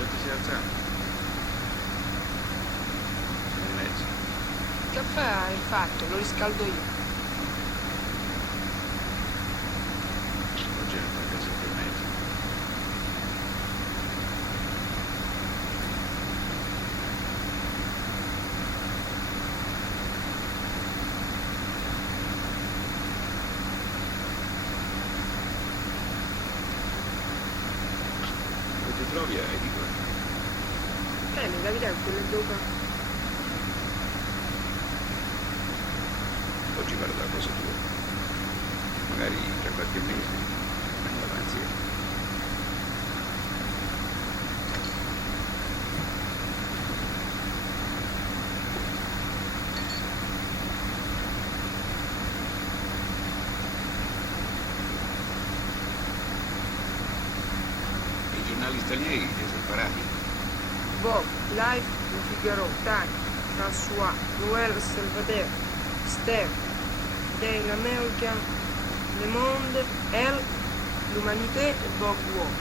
già ti sei alzato? Sono in mezzo. Il caffè hai fatto, lo riscaldo io. Oggi non fa sempre in mezzo. Dove ti trovi a Edinburgh? Bene, Davide, quello dove... Oggi vado da cosa tua. Magari tra qualche mese andiamo avanti insieme. I giornali stranieri li hai separati. Vogue, Life, Le Figaro, Time, François, Noël Salvador, Stern, Daily American, Le Monde, Elle, L'Humanité e Vogue World.